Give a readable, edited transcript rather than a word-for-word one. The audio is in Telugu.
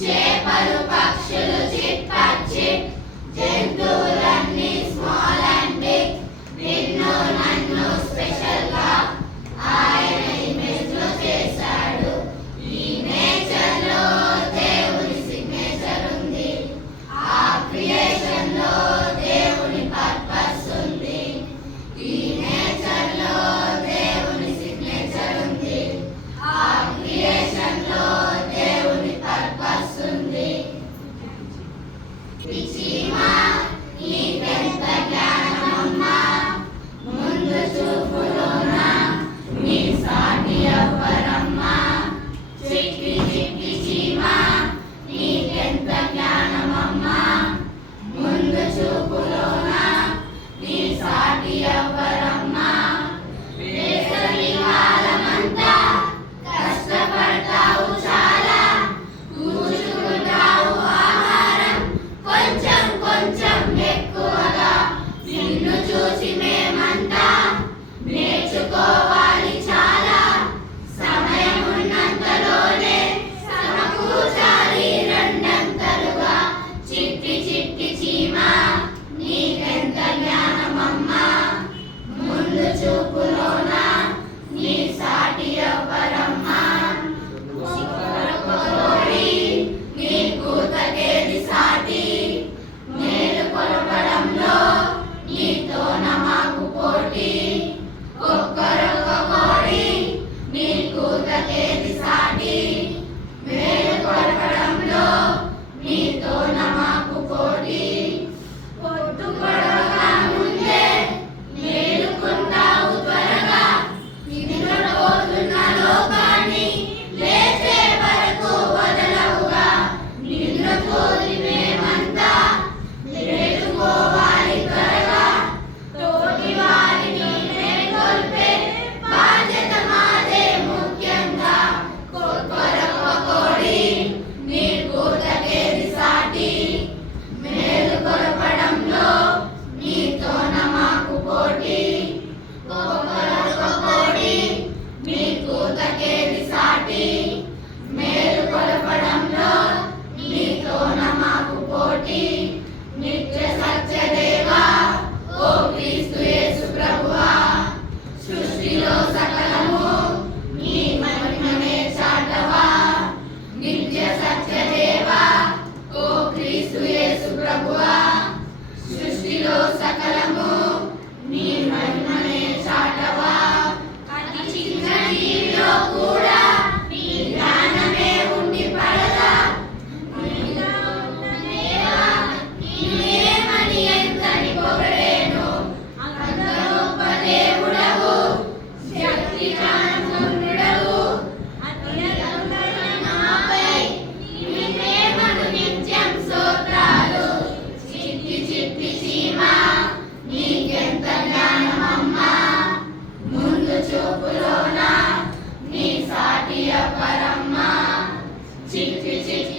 చేపలు పక్షులు చిట్పచ్చి జంతువులన్నీ స్మాల్ అండ్ బిగ్ నిన్ను నన్ను స్పెషల్ గా ఆయన ఇమేజ్ లో చేశాడు. ఈ నేచర్ లో దేవుని సిగ్నేచర్ ఉంది, ఆ క్రియేషన్ లో దేవుని పర్పస్ ఉంది. ఈ నేచర్ లో దేవుని సిగ్నేచర్ ఉంది, ఆ క్రియేషన్ లో దేవుని పర్పస్ ఉంది. పిచ్చిమా నీకెంత జ్ఞానమమ్మా, ముందు చూపులోన నీ సాటి ఎవ్వరమ్మా. చిట్టి చిట్టి చీమా నీకెంత జ్ఞానమమ్మా, ముందు చూపులోన నీ సాటి ఎవ్వరమ్మా. వేసవి కాలమంతా కష్టపడతావు చాలా, కూర్చుకుంటావు ఆహారం కొంచెం కొంచెం ఎక్కువగా. నిన్ను చూసి మేమంతా నేర్చుకోవాలి చాలా, సమయం ఉన్నంతలోనే సమకూర్చాలి రెండంతలుగా. చిట్టి చిట్టి చీమా నీకెంత జ్ఞానమమ్మా, ముందు చూపులోన నీ సాటి ఎవ్వరమ్మా. కోడి నీ కూతకేది సాటి, మేలు కొలపడంలో నీతోన మాకు పోటీ. ఒక్కరొక్క కోడి నీ కూతకేది సాటి, మేలు కొలపడంలో నీతోన మాకు పోటీ. పొద్దు పొడవక ముందే మేలుకుంటావు త్వరగా, నిద్రపోతున్న లోకాన్ని లేచే వరకు వదలవుగా. నిన్ను కోరి మేమంతా మేలుకోవాలి త్వరగా, తోటి వారిని మేల్కొల్పే బాధ్యత మాదే ముఖ్యంగా. కొరకొర కోడి నీ కూతకేది సాటి, మేలు కొలపడంలో నీతోన మాకు పోటీ. కొరకొర కోడి నీ కూతకేది సాటి, మేలు కొలపడంలో నీతోన మాకు పోటీ. నిత్య సత్యదేవా ఓ క్రీస్తు యేసు ప్రభువా, సృష్టిలో సకలము నీ మహిమనే చాటవా. నిత్య సత్యదేవా ఓ క్రీస్తు యేసు ప్రభువా, సృష్టిలో సకలము నీ మహిమనే చాటవా. అతి చిన్న జీవిలో కూడా నీ జ్ఞానమే ఉండి పడగా, నీలో ఉన్న దేవా నిన్నేమని ఎంతని పొగడేను. అంత గొప్ప దేవుడవు, శక్తి జ్ఞానపూర్ణుడవు, అత్యున్నతమైన నాపై నీ ప్రేమకు నిత్యం స్తోత్రాలు. చిట్టి చిట్టి చీమా నీకెంత జ్ఞానమమ్మా, ముందు చూపులోన నీ సాటి ఎవ్వరమ్మా. చిట్టి చిట్టి